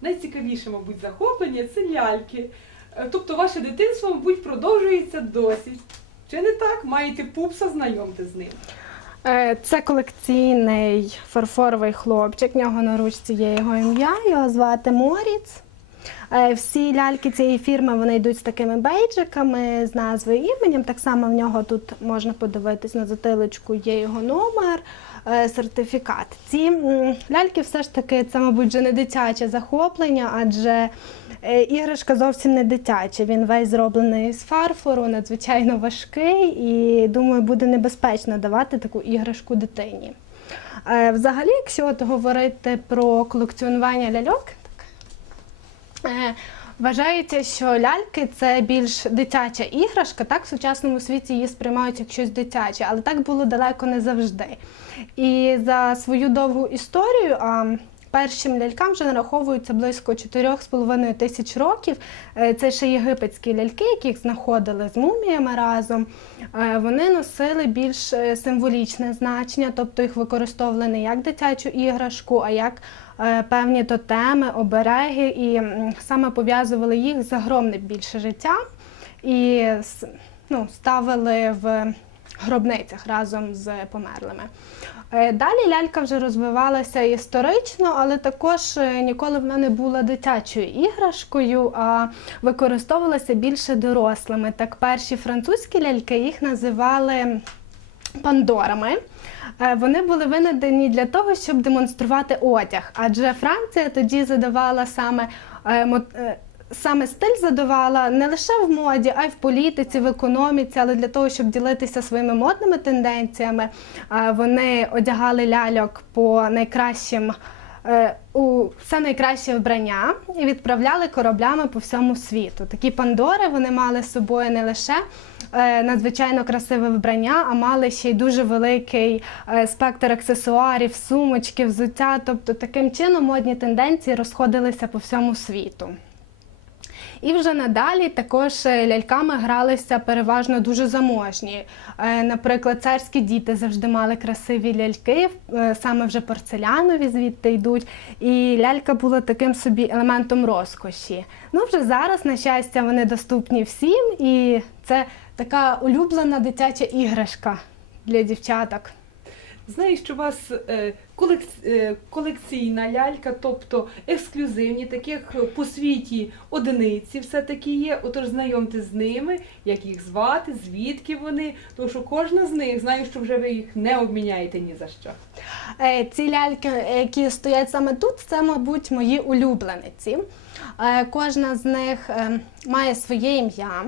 найцікавіше, мабуть, захоплення це ляльки. Е, Тобто ваше дитинство, мабуть, продовжується досі. Чи не так? Маєте пупса, знайомте з ним. Е, Це колекційний фарфоровий хлопчик. В нього на ручці є його ім'я. Його звати Моріц. Е, Всі ляльки цієї фірми вони йдуть з такими бейджиками з назвою іменем. Так само в нього тут можна подивитись на затилочку, є його номер, сертифікат. Ці ляльки все ж таки це, мабуть, вже не дитяче захоплення, адже е, іграшка зовсім не дитяча. Він весь зроблений з фарфору, надзвичайно важкий і думаю, буде небезпечно давати таку іграшку дитині. Е, Взагалі, якщо от говорити про колекціонування ляльок, так, е, вважається, що ляльки це більш дитяча іграшка. Так, в сучасному світі її сприймають як щось дитяче, але так було далеко не завжди. І за свою довгу історію. а, Першим лялькам вже нараховується близько 4,5 тисяч років. Е, Це ще єгипетські ляльки, яких знаходили з муміями разом. Е, Вони носили більш е, символічне значення, тобто їх використовували не як дитячу іграшку, а як певні тотеми, обереги, і саме пов'язували їх з загромним більше життя і ну, ставили в гробницях разом з померлими. Е, Далі лялька вже розвивалася історично, але також е, ніколи вона не була дитячою іграшкою, а використовувалася більше дорослими. Так, перші французькі ляльки їх називали пандорами. Е, Вони були винайдені для того, щоб демонструвати одяг, адже Франція тоді задавала саме е, е, Саме стиль задавала не лише в моді, а й в політиці, в економіці, але для того, щоб ділитися своїми модними тенденціями, вони одягали ляльок по найкращим у все найкраще вбрання і відправляли кораблями по всьому світу. Такі пандори вони мали з собою не лише надзвичайно красиве вбрання, а мали ще й дуже великий е, спектр аксесуарів, сумочки, взуття. Тобто таким чином модні тенденції розходилися по всьому світу. І вже надалі також е, ляльками гралися переважно дуже заможні. Е, Наприклад, царські діти завжди мали красиві ляльки, е, саме вже порцелянові звідти йдуть. І лялька була таким собі елементом розкоші. Ну вже зараз, на щастя, вони доступні всім, і це така улюблена дитяча іграшка для дівчаток. Знаю, що у вас е, е, колекційна лялька, тобто ексклюзивні, таких по світі одиниці все-таки є. Отож знайомте з ними, як їх звати, звідки вони. Тому що кожна з них знаю, що вже ви їх не обміняєте ні за що. Е, Ці ляльки, які стоять саме тут, це, мабуть, мої улюблениці. Кожна з них е, має своє ім'я.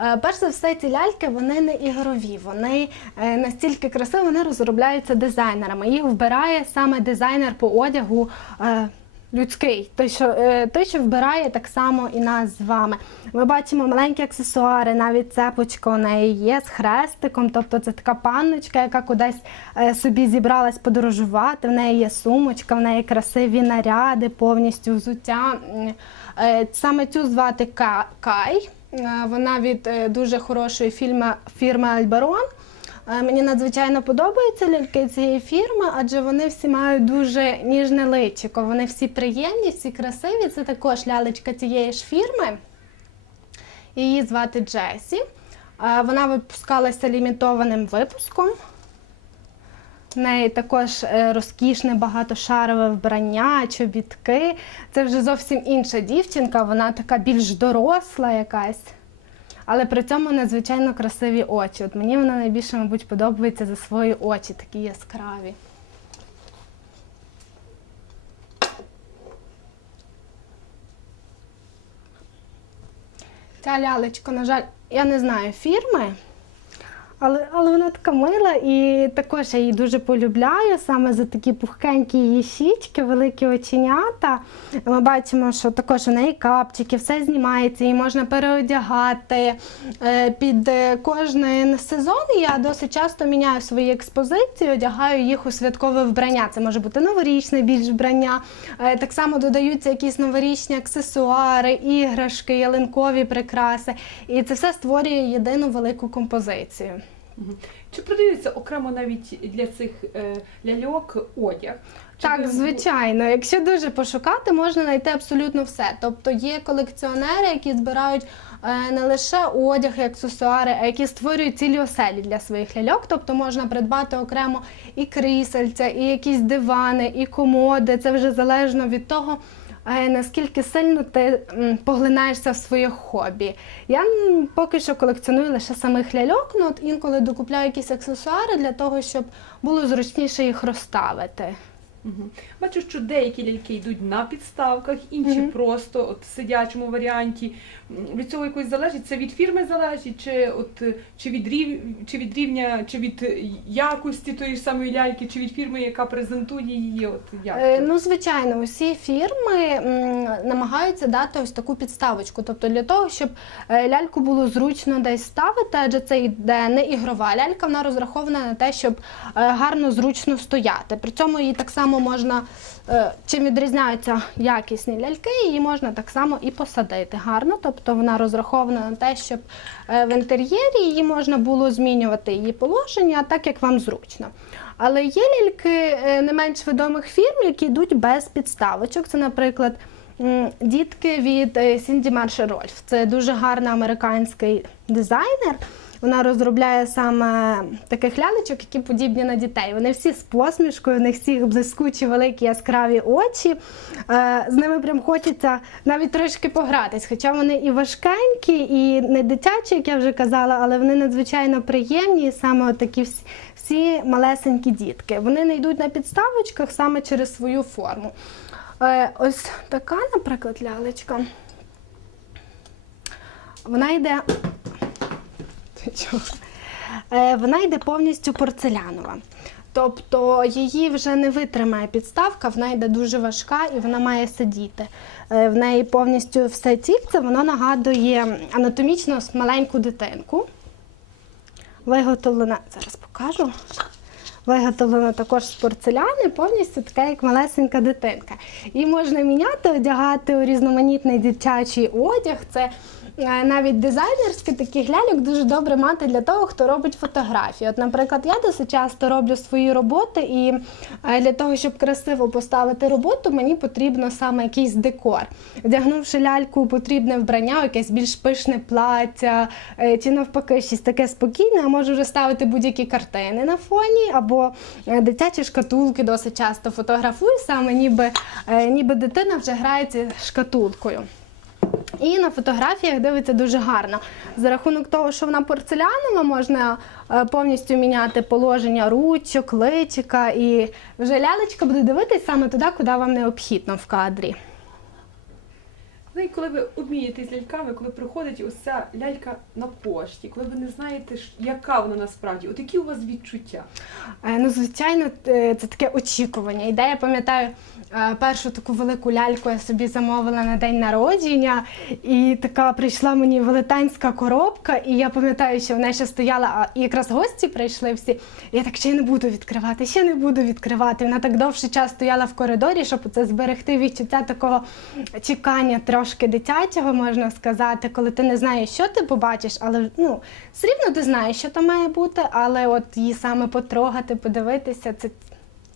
Е, Перш за все, ці ляльки вони не ігрові, вони е, настільки красиві, вони розробляються дизайнерами. Їх вбирає саме дизайнер по одягу. е, Людський, той, що той, що вбирає так само і нас з вами. Ми бачимо маленькі аксесуари, навіть цепочка у неї є з хрестиком, тобто це така панночка, яка кудись собі зібралась подорожувати. В неї є сумочка, в неї красиві наряди, повністю взуття. Саме цю звати Кай. Е, Вона від е, дуже хорошої фірми, фірми Альберон. Е, Мені надзвичайно подобаються ляльки цієї фірми, адже вони всі мають дуже ніжне личико. Вони всі приємні, всі красиві. Це також лялечка цієї ж фірми. Її звати Джесі. Вона випускалася лімітованим випуском. В неї також е, розкішне багатошарове вбрання, чобітки. Це вже зовсім інша дівчинка, вона така більш доросла якась. Але при цьому надзвичайно красиві очі. От мені вона найбільше, мабуть, подобається за свої очі, такі яскраві. Ця лялечка, на жаль, я не знаю фірми, але, але вона така мила і також я її дуже полюбляю саме за такі пухкенькі її щічки, великі оченята. Ми бачимо, що також у неї капчики, все знімається, її можна переодягати. Е, Під е, кожний сезон я досить часто міняю свої експозиції, одягаю їх у святкове вбрання. Це може бути новорічне більш вбрання. Е, Так само додаються якісь новорічні аксесуари, іграшки, ялинкові прикраси. І це все створює єдину велику композицію. Чи продається окремо навіть для цих е, ляльок одяг? Чи Так, ви- звичайно. Якщо дуже пошукати, можна знайти абсолютно все. Тобто є колекціонери, які збирають е, не лише одяг і аксесуари, а які створюють цілі оселі для своїх ляльок. Тобто можна придбати окремо і крісельця, і якісь дивани, і комоди. Це вже залежно від того. Наскільки сильно ти поглинаєшся в своє хобі. Я поки що колекціоную лише самих ляльок, ну інколи докупляю якісь аксесуари для того, щоб було зручніше їх розставити. Мгм. Бачу, що деякі ляльки йдуть на підставках, інші Мгм. просто от в сидячому варіанті. Від цього якось залежить? Це від фірми залежить, чи от чи від рів, чи від рівня, чи від якості тої ж самої ляльки, чи від фірми, яка презентує її? От як Е. Ну, звичайно, усі фірми м, намагаються дати ось таку підставочку. Тобто для того, щоб е, ляльку було зручно десь ставити, адже це йде не ігрова лялька, вона розрахована на те, щоб е, гарно зручно стояти. При цьому її так само можна, е, чим відрізняються якісні ляльки, її можна так само і посадити гарно. Тобто вона розрахована на те, щоб е, в інтер'єрі її можна було змінювати її положення так, як вам зручно. Але є ляльки е, не менш відомих фірм, які йдуть без підставочок. Це, наприклад, дітки від е, Сінді Маршер Рольф. Це дуже гарний американський дизайнер. Вона розробляє саме таких лялечок, які подібні на дітей. Вони всі з посмішкою, у них всіх блискучі, великі яскраві очі. Е, З ними прям хочеться навіть трошки погратись. Хоча вони і важкенькі, і не дитячі, як я вже казала, але вони надзвичайно приємні, саме такі всі, всі малесенькі дітки. Вони не йдуть на підставочках саме через свою форму. Е, Ось така, наприклад, лялечка. Вона йде. Е, Вона йде повністю порцелянова. Тобто її вже не витримає підставка, вона йде дуже важка і вона має сидіти. Е, В неї повністю все тільце, воно нагадує анатомічно маленьку дитинку. Виготовлена, зараз покажу. Виготовлена також з порцеляни, повністю така, як малесенька дитинка. І можна міняти, одягати у різноманітний дитячий одяг. Це навіть дизайнерські таких ляльок дуже добре мати для того, хто робить фотографії. От, наприклад, я досить часто роблю свої роботи, і е, для того, щоб красиво поставити роботу, мені потрібно саме якийсь декор. Вдягнувши ляльку, потрібне вбрання, якесь більш пишне плаття, е, чи навпаки, щось таке спокійне, а можу вже ставити будь-які картини на фоні, або е, дитячі шкатулки досить часто фотографую, саме ніби, ніби дитина вже грається шкатулкою. І на фотографіях дивиться дуже гарно. За рахунок того, що вона порцелянова, можна е, повністю міняти положення ручок, личика, і вже лялечка буде дивитись саме туди, куди вам необхідно в кадрі. Ну і коли ви обмієтесь ляльками, коли приходить ось лялька на пошті, коли ви не знаєте, яка вона насправді, от які у вас відчуття? Е, Ну, звичайно, е, це таке очікування. І де я пам'ятаю, е, першу таку велику ляльку я собі замовила на день народження, і така прийшла мені велетенська коробка, і я пам'ятаю, що вона ще стояла, а якраз гості прийшли всі. Я так ще не буду відкривати, ще не буду відкривати. Вона так довший час стояла в коридорі, щоб це зберегти відчуття такого чекання трошки дитячого, можна сказати, коли ти не знаєш, що ти побачиш, але ну, все рівно ти знаєш, що там має бути, але от її саме потрогати, подивитися, це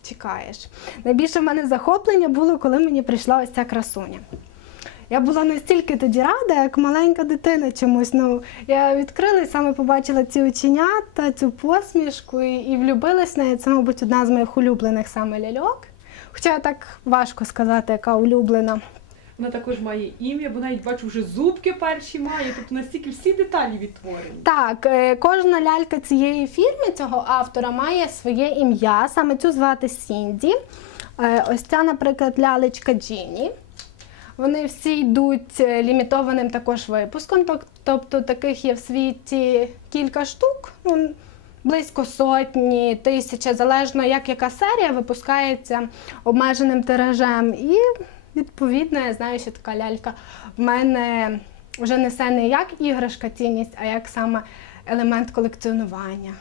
чекаєш. Найбільше в мене захоплення було, коли мені прийшла ось ця красуня. Я була настільки тоді рада, як маленька дитина чомусь. Ну, я відкрила і саме побачила ці оченята, цю посмішку і, і влюбилась в неї. Це, мабуть, одна з моїх улюблених саме ляльок. Хоча так важко сказати, яка улюблена. Вона також має ім'я, бо навіть бачу, вже зубки перші має, тобто настільки всі деталі відтворені. Так, е, кожна лялька цієї фірми, цього автора, має своє ім'я. Саме цю звати Сінді. Е, Ось ця, наприклад, лялечка Джіні. Вони всі йдуть е, лімітованим також випуском, тоб- тобто таких є в світі кілька штук, ну, близько сотні, тисячі, залежно як яка серія випускається обмеженим тиражем. І відповідно я знаю, що така лялька в мене вже несе не як іграшка цінність, а як саме елемент колекціонування.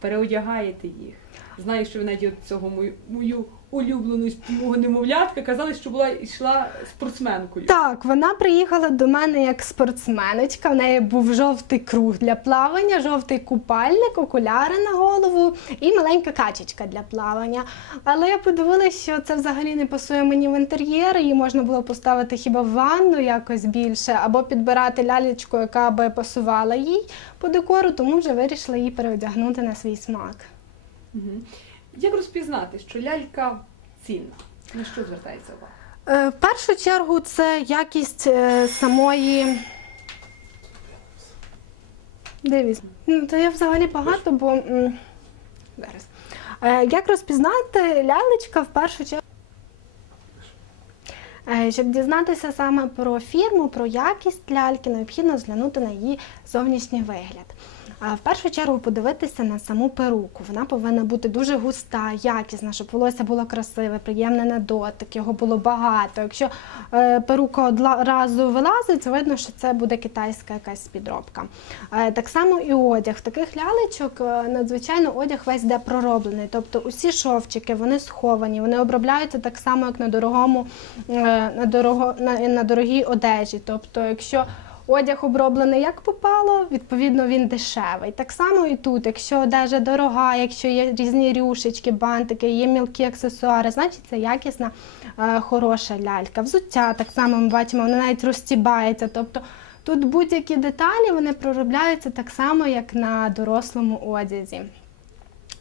Переодягаєте їх. Знаю, що ви навіть цього цього мою, мою улюбленою мого немовлятка, казали, що була йшла спортсменкою. Так, вона приїхала до мене як спортсменочка. В неї був жовтий круг для плавання, жовтий купальник, окуляри на голову і маленька качечка для плавання. Але я подивилася, що це взагалі не пасує мені в інтер'єр. Її можна було поставити хіба в ванну якось більше, або підбирати лялечку, яка би пасувала їй по декору, тому вже вирішила її переодягнути на свій смак. Мгм. Як розпізнати, що лялька цінна? На що звертається увага? Е, В першу чергу це якість е, самої. Дивись. Ну, то я взагалі багато, бо зараз. Е, Як розпізнати лялечка в першу чергу? Щоб дізнатися саме про фірму, про якість ляльки, необхідно зглянути на її зовнішній вигляд. В першу чергу подивитися на саму перуку. Вона повинна бути дуже густа, якісна, щоб волосся було красиве, приємне на дотик, його було багато. Якщо е, перука одразу вилазить, видно, що це буде китайська якась підробка. Е, так само і одяг. В таких лялечок е, надзвичайно одяг весь де пророблений. Тобто усі шовчики вони сховані, вони обробляються так само, як на дорогому, на, дорого, на, на дорогій одежі. Тобто, якщо Одяг оброблений як попало, відповідно він дешевий. Так само і тут, якщо одежа дорога, якщо є різні рюшечки, бантики, є мілкі аксесуари, значить це якісна, е, хороша лялька. Взуття так само ми бачимо, воно навіть розтібається. Тобто тут будь-які деталі вони проробляються так само, як на дорослому одязі.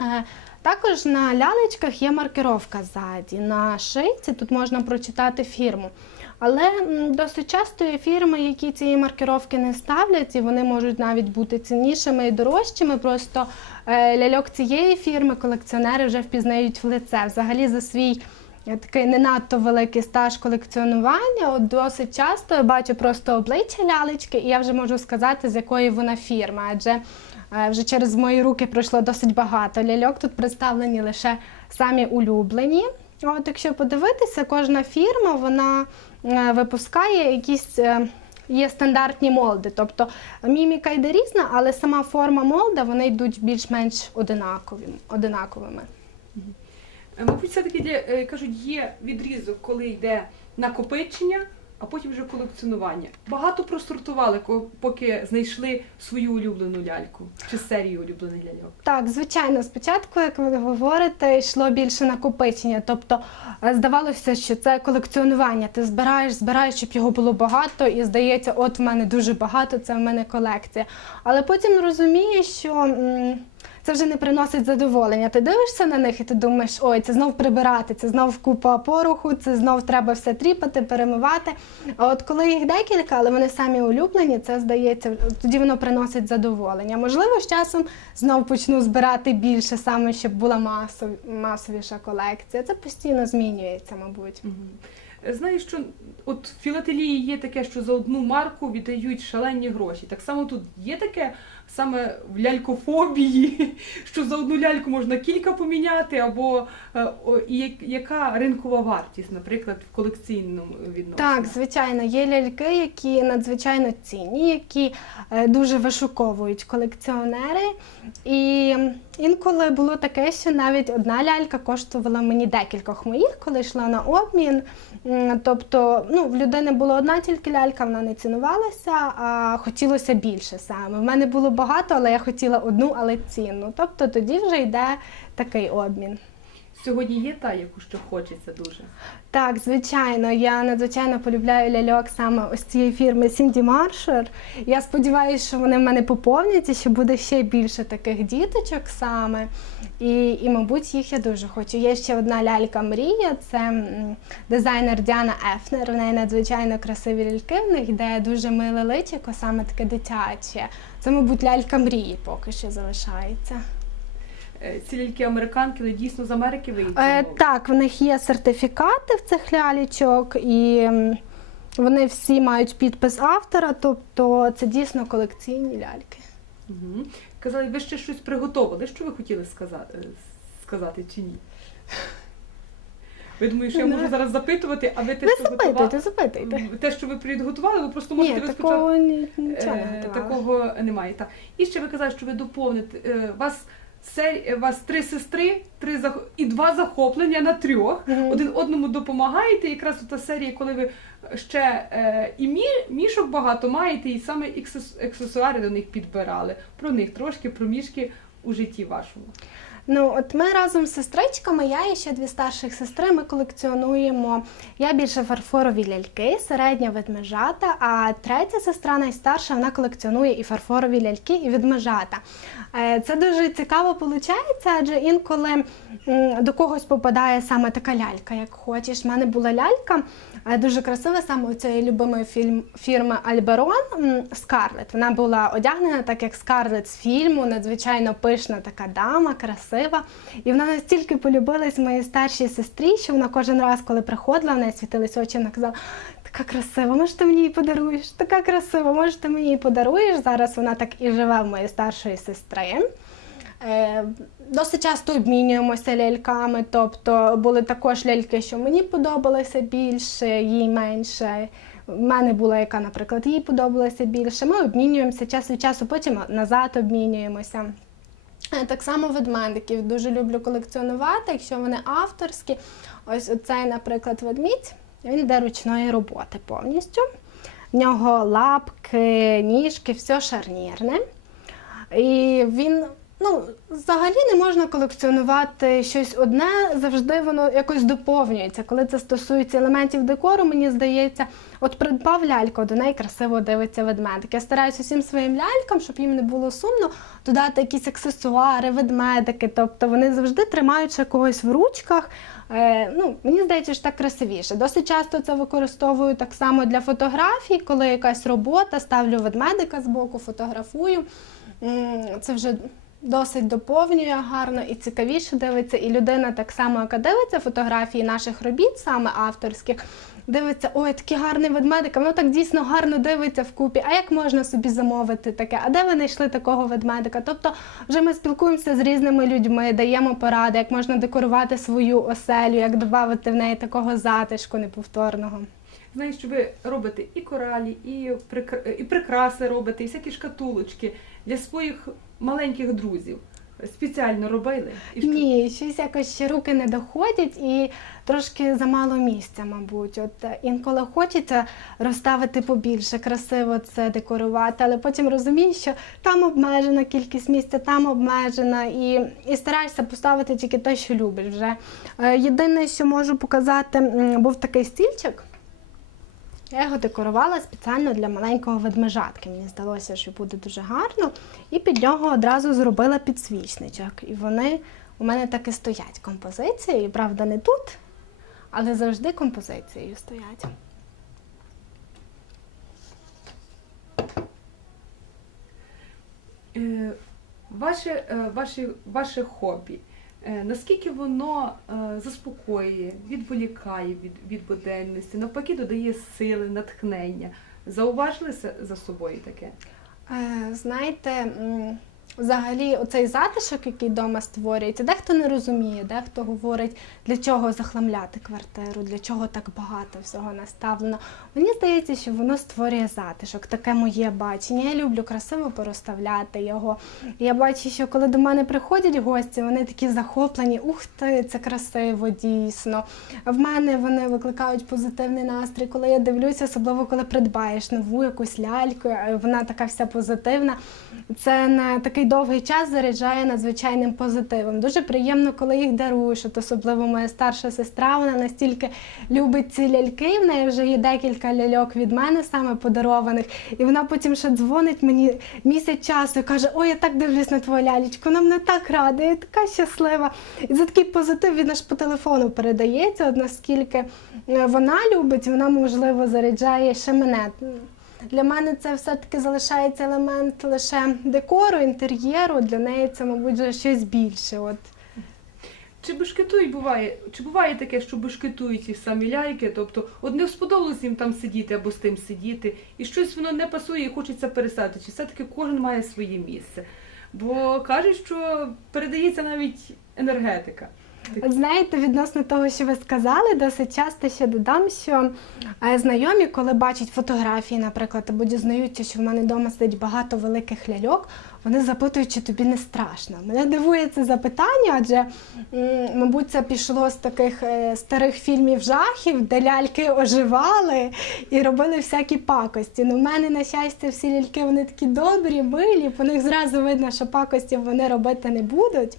Е, Також на лялечках є маркировка ззаді. На шийці тут можна прочитати фірму. Але досить часто є фірми, які цієї маркировки не ставлять, і вони можуть навіть бути ціннішими і дорожчими. Просто е, ляльок цієї фірми колекціонери вже впізнають в лице. Взагалі за свій е, такий не надто великий стаж колекціонування. От досить часто я бачу просто обличчя лялечки, і я вже можу сказати, з якої вона фірма. Адже е, вже через мої руки пройшло досить багато ляльок. Тут представлені лише самі улюблені. От, якщо подивитися, кожна фірма вона е, випускає якісь. е, Є стандартні молди, тобто міміка йде різна, але сама форма молда вони йдуть більш-менш одинаковими. Е, Мабуть, все-таки йде, е, кажуть, є відрізок, коли йде накопичення, а потім вже колекціонування. Багато простортували, ко- поки знайшли свою улюблену ляльку чи серію улюблених ляльок. Так, звичайно, спочатку, як ви говорите, йшло більше накопичення. Тобто е, здавалося, що це колекціонування. Ти збираєш, збираєш, щоб його було багато, і здається, от в мене дуже багато, це в мене колекція. Але потім розумієш, що. Це вже не приносить задоволення. Ти дивишся на них і ти думаєш, ой, це знов прибирати, це знов купа пороху, це знов треба все тріпати, перемивати. А от коли їх декілька, але вони самі улюблені, це здається, тоді воно приносить задоволення. Можливо, з часом знов почну збирати більше, саме щоб була масов, масовіша колекція. Це постійно змінюється, мабуть. Знаєш, що от філателії є таке, що за одну марку віддають шалені гроші. Так само тут є таке саме в лялькофобії, що за одну ляльку можна кілька поміняти, або е, яка ринкова вартість, наприклад, в колекційному відношенні. Так, звичайно, є ляльки, які надзвичайно цінні, які е, дуже вишуковують колекціонери. І інколи було таке, що навіть одна лялька коштувала мені декількох моїх, коли йшла на обмін. Тобто, ну, в людини була одна тільки лялька, вона не цінувалася, а хотілося більше саме. В мене було багато, але я хотіла одну, але цінну. Тобто тоді вже йде такий обмін. Сьогодні є та, яку що хочеться дуже. Так, звичайно, я надзвичайно полюбляю ляльок саме ось цієї фірми Сінді Маршер. Я сподіваюся, що вони в мене поповняться, що буде ще більше таких діточок саме. І, і мабуть, їх я дуже хочу. Є ще одна лялька Мрія, це дизайнер Діана Ефнер. В неї надзвичайно красиві ляльки. В них йде дуже миле личико, саме таке дитяче. Це, мабуть, лялька мрії поки що залишається. Е, Ці ляльки американки, вони дійсно з Америки Е, так, в них є сертифікати в цих лялічок, і вони всі мають підпис автора, тобто це дійсно колекційні ляльки. Угу. Казали, ви ще щось приготували. Що ви хотіли сказати, сказати чи ні? Ви думаєте, що я можу зараз запитувати, а ви те, Ви що готували, запитуйте, запитуйте. те, що ви підготували, ви просто можете ви такого нічого не Е, такого немає. Так. І ще ви казали, що ви доповните. е, Вас Сер... У вас три сестри, три зах... і два захоплення на трьох. Мгм. Один одному допомагаєте. Якраз у та серія, коли ви ще е, і мі... мішок багато маєте, і саме ексес- аксесуари до них підбирали. Про них трошки, про мішки у житті вашому. Ну, от ми разом з сестричками, я і ще дві старших сестри, ми колекціонуємо. Я більше фарфорові ляльки, середня ведмежата, а третя сестра найстарша, вона колекціонує і фарфорові ляльки, і ведмежата. Е, Це дуже цікаво виходить, адже інколи до когось попадає саме така лялька, як хочеш. У мене була лялька дуже красива, саме у цієї любимої фільм, фірми Альберон Скарлет. Вона була одягнена так, як Скарлет з фільму, надзвичайно пишна така дама, красива. І вона настільки полюбилась моїй старшій сестрі, що вона кожен раз, коли приходила, в неї світились очі, вона казала. Така красива, може ти мені її подаруєш? Така красива, може ти мені її подаруєш? Зараз вона так і живе в моєї старшої сестри. Е, Досить часто обмінюємося ляльками, тобто були також ляльки, що мені подобалися більше, їй менше. У мене була яка, наприклад, їй подобалася більше. Ми обмінюємося час від часу, потім назад обмінюємося. Е, Так само ведмедиків дуже люблю колекціонувати, якщо вони авторські. Ось оцей, наприклад, ведмідь, він йде ручної роботи повністю. В нього лапки, ніжки, все шарнірне. І він, ну, взагалі не можна колекціонувати щось одне, завжди воно якось доповнюється. Коли це стосується елементів декору, мені здається, от придбав ляльку, до неї красиво дивиться ведмедик. Я стараюся всім своїм лялькам, щоб їм не було сумно, додати якісь аксесуари, ведмедики. Тобто вони завжди тримають ще когось в ручках. Е, ну, мені здається, що так красивіше. Досить часто це використовую так само для фотографій, коли якась робота, ставлю ведмедика збоку, фотографую. Це вже досить доповнює гарно і цікавіше дивиться. І людина так само, яка дивиться фотографії наших робіт, саме авторських, дивиться, ой, такий гарний ведмедик, воно так дійсно гарно дивиться вкупі. А як можна собі замовити таке? А де ви знайшли такого ведмедика? Тобто, вже ми спілкуємося з різними людьми, даємо поради, як можна декорувати свою оселю, як додати в неї такого затишку неповторного. Знаю, що ви робите і коралі, і прикраси робите, і всякі шкатулочки для своїх маленьких друзів. Спеціально робили? І? Ні, щось якось ще руки не доходять і трошки замало місця, мабуть. От е, інколи хочеться розставити побільше, красиво це декорувати, але потім розумієш, що там обмежена кількість місця, там обмежена, і, і стараєшся поставити тільки те, що любиш вже. Е, Єдине, що можу показати, був такий стільчик. Я його декорувала спеціально для маленького ведмежатки. Мені здалося, що буде дуже гарно. І під нього одразу зробила підсвічничок. І вони у мене так і стоять композиції. Правда, не тут, але завжди композицією стоять. Е, Ваше, е, ваше, ваше хобі, наскільки воно е, заспокоює, відволікає від, від буденності, навпаки, додає сили, натхнення. Зауважилися за собою таке? Е, Знаєте, взагалі, оцей затишок, який вдома створюється, дехто не розуміє, дехто говорить, для чого захламляти квартиру, для чого так багато всього наставлено. Мені здається, що воно створює затишок, таке моє бачення. Я люблю красиво порозставляти його. Я бачу, що коли до мене приходять гості, вони такі захоплені, ух ти, це красиво, дійсно. В мене вони викликають позитивний настрій, коли я дивлюся, особливо коли придбаєш нову якусь ляльку, а вона така вся позитивна. Це на такий довгий час заряджає надзвичайним позитивом. Дуже приємно, коли їх даруєш. От особливо моя старша сестра, вона настільки любить ці ляльки. В неї вже є декілька ляльок від мене саме подарованих. І вона потім ще дзвонить мені місяць часу і каже: Ой, я так дивлюсь на твою лялечку, вона мене так рада, я така щаслива. І за такий позитив він аж по телефону передається. От наскільки е, вона любить, вона можливо заряджає ще мене. Для мене це все-таки залишається елемент лише декору, інтер'єру. Для неї це, мабуть, щось більше. От. Чи бешкетують буває? Чи буває таке, що бешкетують ці самі ляльки? Тобто, от не сподобалось їм там сидіти або з тим сидіти, і щось воно не пасує і хочеться переставити. Чи все-таки кожен має своє місце? Бо кажуть, що передається навіть енергетика. От знаєте, відносно того, що ви сказали, досить часто ще додам, що е, знайомі, коли бачать фотографії, наприклад, або дізнаються, що в мене вдома сидить багато великих ляльок, вони запитують, чи тобі не страшно. Мене дивує це запитання, адже, мабуть, це пішло з таких е, старих фільмів жахів, де ляльки оживали і робили всякі пакості. Ну, в мене, на щастя, всі ляльки вони такі добрі, милі, по них зразу видно, що пакості вони робити не будуть.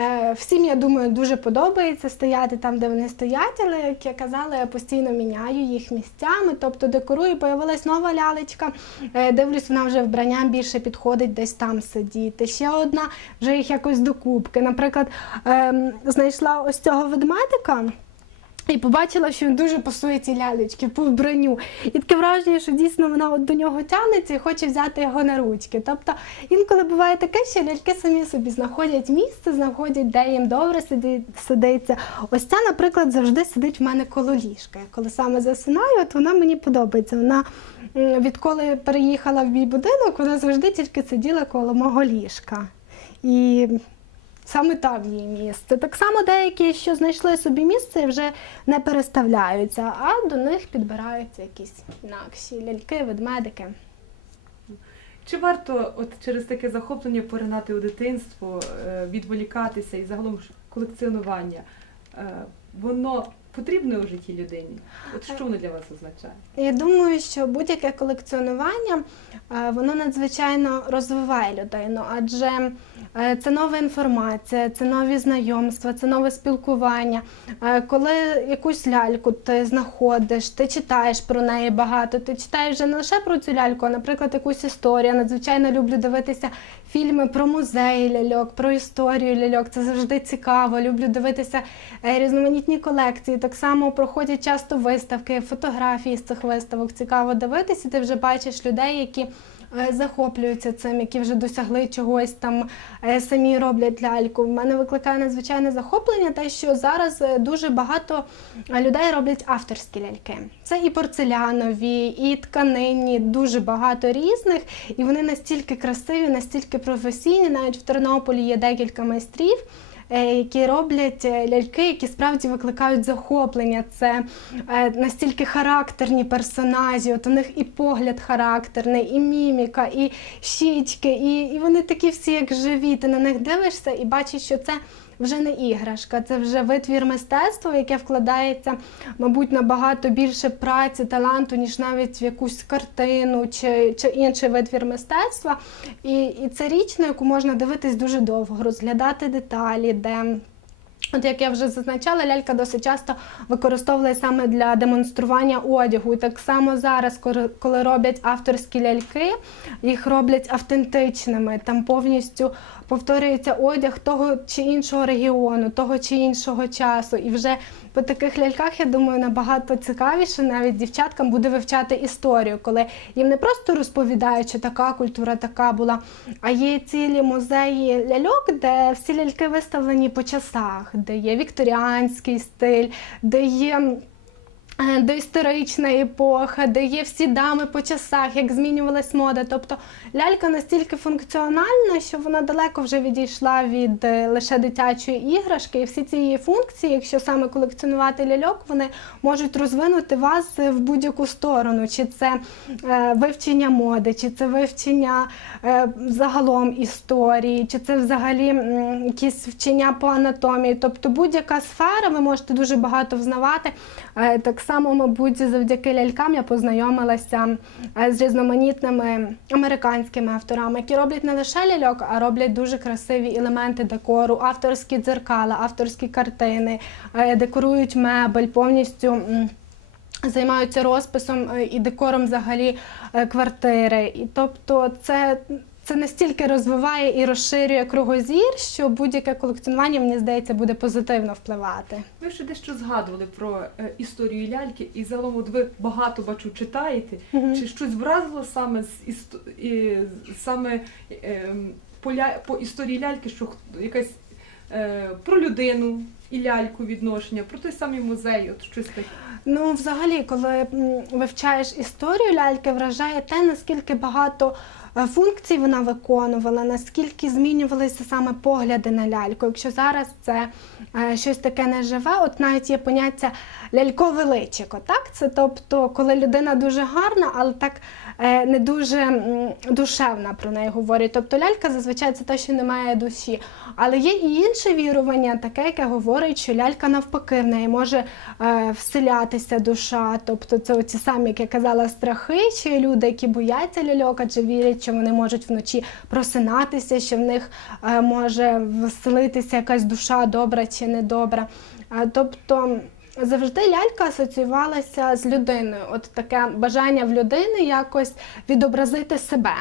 Е, Всім, я думаю, дуже подобається стояти там, де вони стоять, але як я казала, я постійно міняю їх місцями, тобто декорую, появилась нова лялечка. Е, Дивлюсь, вона вже вбрання більше підходить десь там сидіти. Ще одна вже їх якось докупки. Наприклад, ем, знайшла ось цього ведмедика. І побачила, що він дуже пасує ці лялечки по вбранню. І таке враження, що дійсно вона от до нього тягнеться і хоче взяти його на ручки. Тобто інколи буває таке, що ляльки самі собі знаходять місце, знаходять, де їм добре сиди- сидиться. Ось ця, наприклад, завжди сидить в мене коло ліжка. Я Коли саме засинаю, от вона мені подобається. Вона відколи переїхала в мій будинок, вона завжди тільки сиділа коло мого ліжка. І Саме там її місце. Так само деякі, що знайшли собі місце, вже не переставляються, а до них підбираються якісь інакші ляльки, ведмедики. Чи варто от через таке захоплення поринати у дитинство, е, відволікатися і загалом колекціонування? Е, Воно потрібне у житті людині? От що воно для вас означає? Я думаю, що будь-яке колекціонування е, воно надзвичайно розвиває людину, адже е, це нова інформація, це нові знайомства, це нове спілкування. Е, Коли якусь ляльку ти знаходиш, ти читаєш про неї багато, ти читаєш вже не лише про цю ляльку, а, наприклад, якусь історію. Я надзвичайно люблю дивитися фільми про музеї ляльок, про історію ляльок. Це завжди цікаво. Люблю дивитися е, різноманітні колекції. Так само проходять часто виставки, фотографії з цих виставок. Цікаво дивитися. Ти вже бачиш людей, які захоплюються цим, які вже досягли чогось там, е, самі роблять ляльку. В мене викликає надзвичайне захоплення, те, що зараз е, дуже багато е, людей роблять авторські ляльки. Це і порцелянові, і тканинні, дуже багато різних, і вони настільки красиві, настільки професійні. Навіть в Тернополі є декілька майстрів. Е, Які роблять е, ляльки, які справді викликають захоплення. Це е, настільки характерні персонажі. От у них і погляд характерний, і міміка, і щічки, і, і вони такі всі, як живі. Ти на них дивишся і бачиш, що це вже не іграшка, це вже витвір мистецтва, яке вкладається, мабуть, набагато більше праці, таланту, ніж навіть в якусь картину чи, чи інший витвір мистецтва. І, і це річ, на яку можна дивитись дуже довго, розглядати деталі, де. От як я вже зазначала, лялька досить часто використовує саме для демонстрування одягу. І так само зараз, коли роблять авторські ляльки, їх роблять автентичними. Там повністю повторюється одяг того чи іншого регіону, того чи іншого часу. І вже по таких ляльках, я думаю, набагато цікавіше навіть дівчаткам буде вивчати історію, коли їм не просто розповідають, що така культура така була, а є цілі музеї ляльок, де всі ляльки виставлені по часах, де є вікторіанський стиль, де є. Е, Доісторична епоха, де є всі дами по часах, як змінювалась мода. Тобто лялька настільки функціональна, що вона далеко вже відійшла від е, лише дитячої іграшки. І всі ці її функції, якщо саме колекціонувати ляльок, вони можуть розвинути вас е, в будь-яку сторону. Чи це вивчення моди, чи це вивчення загалом історії, чи це взагалі якісь вчення по анатомії. Тобто будь-яка сфера, ви можете дуже багато взнавати. Так само, мабуть, завдяки лялькам я познайомилася е, з різноманітними американськими авторами, які роблять не лише ляльок, а роблять дуже красиві елементи декору, авторські дзеркала, авторські картини, е, декорують мебель, повністю. Займаються розписом е, і декором взагалі квартири. І тобто це, це настільки розвиває і розширює кругозір, що будь-яке колекціонування, мені здається, буде позитивно впливати. Ви ще дещо згадували про е, історію ляльки, і загалом от ви багато бачу читаєте. Мгм. Чи щось вразило саме з істо... і, саме е, по, ля... по історії ляльки, що якась е, про людину і ляльку відношення, про той самий музей, от щось таке. Ну, взагалі, коли вивчаєш історію ляльки, вражає те, наскільки багато функцій вона виконувала, наскільки змінювалися саме погляди на ляльку. Якщо зараз це е, щось таке неживе, от навіть є поняття лялькове личико. Так? Це тобто, коли людина дуже гарна, але так е, не дуже душевна про неї говорять. Тобто лялька зазвичай це те, що не має душі. Але є і інше вірування, таке, яке говорить, що лялька навпаки в неї може е, вселятися душа. Тобто це оці самі, як я казала, страхи, чи люди, які бояться ляльок, адже вірять, що вони можуть вночі просинатися, що в них е, може вселитися якась душа добра чи недобра. Е, тобто завжди лялька асоціювалася з людиною. От таке бажання в людини якось відобразити себе.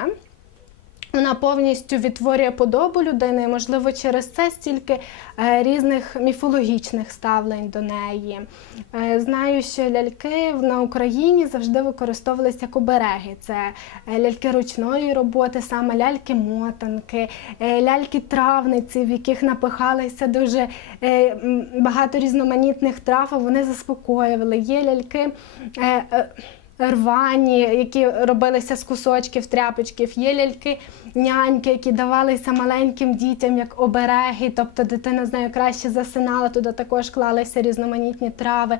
Вона повністю відтворює подобу людини, і, можливо, через це стільки е, різних міфологічних ставлень до неї. Е, знаю, що ляльки на Україні завжди використовувалися як обереги. Це е, ляльки ручної роботи, саме ляльки-мотанки, ляльки-травниці, в яких напихалися дуже багато різноманітних трав, вони заспокоювали. Є ляльки. Е, е, Рвані, які робилися з кусочків, тряпочків, є ляльки, няньки, які давалися маленьким дітям як обереги, тобто дитина з нею краще засинала, туди також клалися різноманітні трави.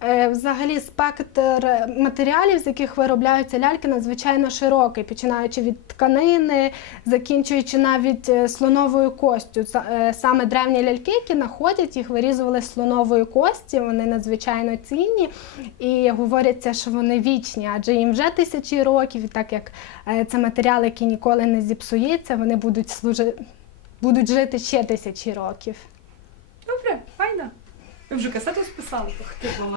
Е, Взагалі спектр матеріалів, з яких виробляються ляльки, надзвичайно широкий, починаючи від тканини, закінчуючи навіть е, слоновою костю. Е, Саме древні ляльки, які знаходять, їх вирізували з слонової кості, вони надзвичайно цінні і говориться, що вони вічні, адже їм вже тисячі років, і так як е, це матеріал, який ніколи не зіпсується, вони будуть служити, будуть жити ще тисячі років. Добре, файно. Ви вже касету списали?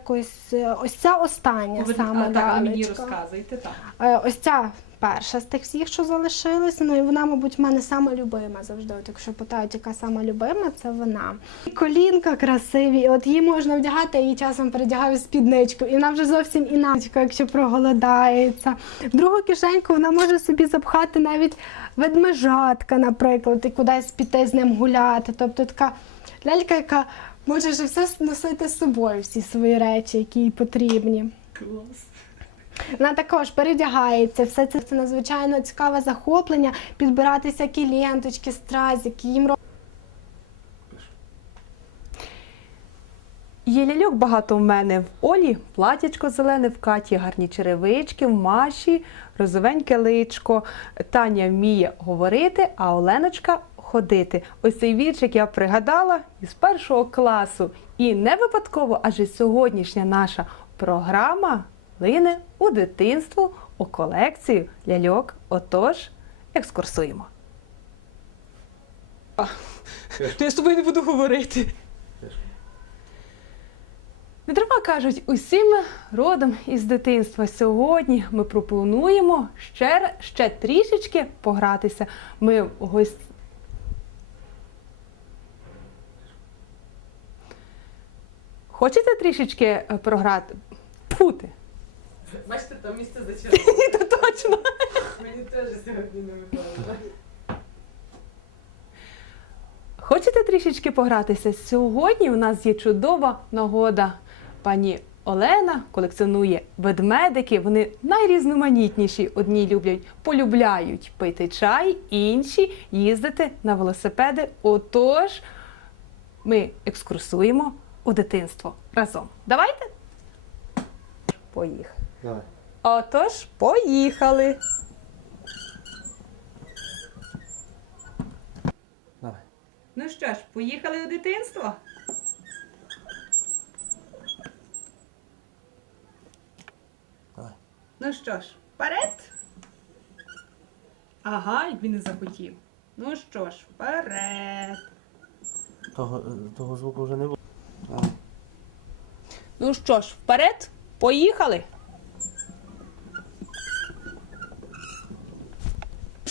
Ось, е, ось ця остання Ви- саме а, так, а мені розказуйте так. Е, Ось ця перша з тих всіх, що залишилась. Ну і вона, мабуть, в мене сама любима завжди. От якщо питають, яка сама любима, це вона. І Колінка красиві, от її можна вдягати, я її часом передягаю спідничку, і вона вже зовсім інакше, якщо проголодається. Другу кишеньку вона може собі запхати навіть ведмежатка, наприклад, і кудись піти з ним гуляти. Тобто така лялька, яка може вже все носити з собою, всі свої речі, які їй потрібні. Клас. Вона також передягається. Все це, це надзвичайно цікаве захоплення, підбирати всякі ленточки, стразики, їм Є ляльок багато в мене в Олі, платячко зелене, в Каті гарні черевички, в Маші розовеньке личко. Таня вміє говорити, а Оленочка ходити. Ось цей віршик я пригадала із першого класу. І не випадково, адже сьогоднішня наша програма лине у дитинство, у колекцію ляльок. Отож, екскурсуємо. То я з тобою не буду говорити. Не дарма кажуть, усім родом із дитинства. Сьогодні ми пропонуємо ще, ще трішечки погратися. Ми в гость... Хочете трішечки програти? Фути. Бачите, там місце зачерпано. Це точно. Мені теж сьогодні не випадало. Хочете трішечки погратися? Сьогодні у нас є чудова нагода. Пані Олена колекціонує ведмедики. Вони найрізноманітніші. Одні люблять, полюбляють пити чай, інші їздити на велосипеди. Отож, ми екскурсуємо у дитинство разом. Давайте? Поїхали. Давай. Отож, поїхали. Давай. Ну що ж, поїхали у дитинство? Давай. Ну що ж, вперед. Ага, він не захотів. Ну що ж, вперед. Того, того звуку вже не було. Давай. Ну що ж, вперед, поїхали.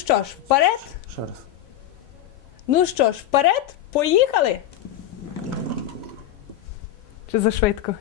Що ж, вперед. Ще раз. Ну що ж, вперед, поїхали. Чи за швидко?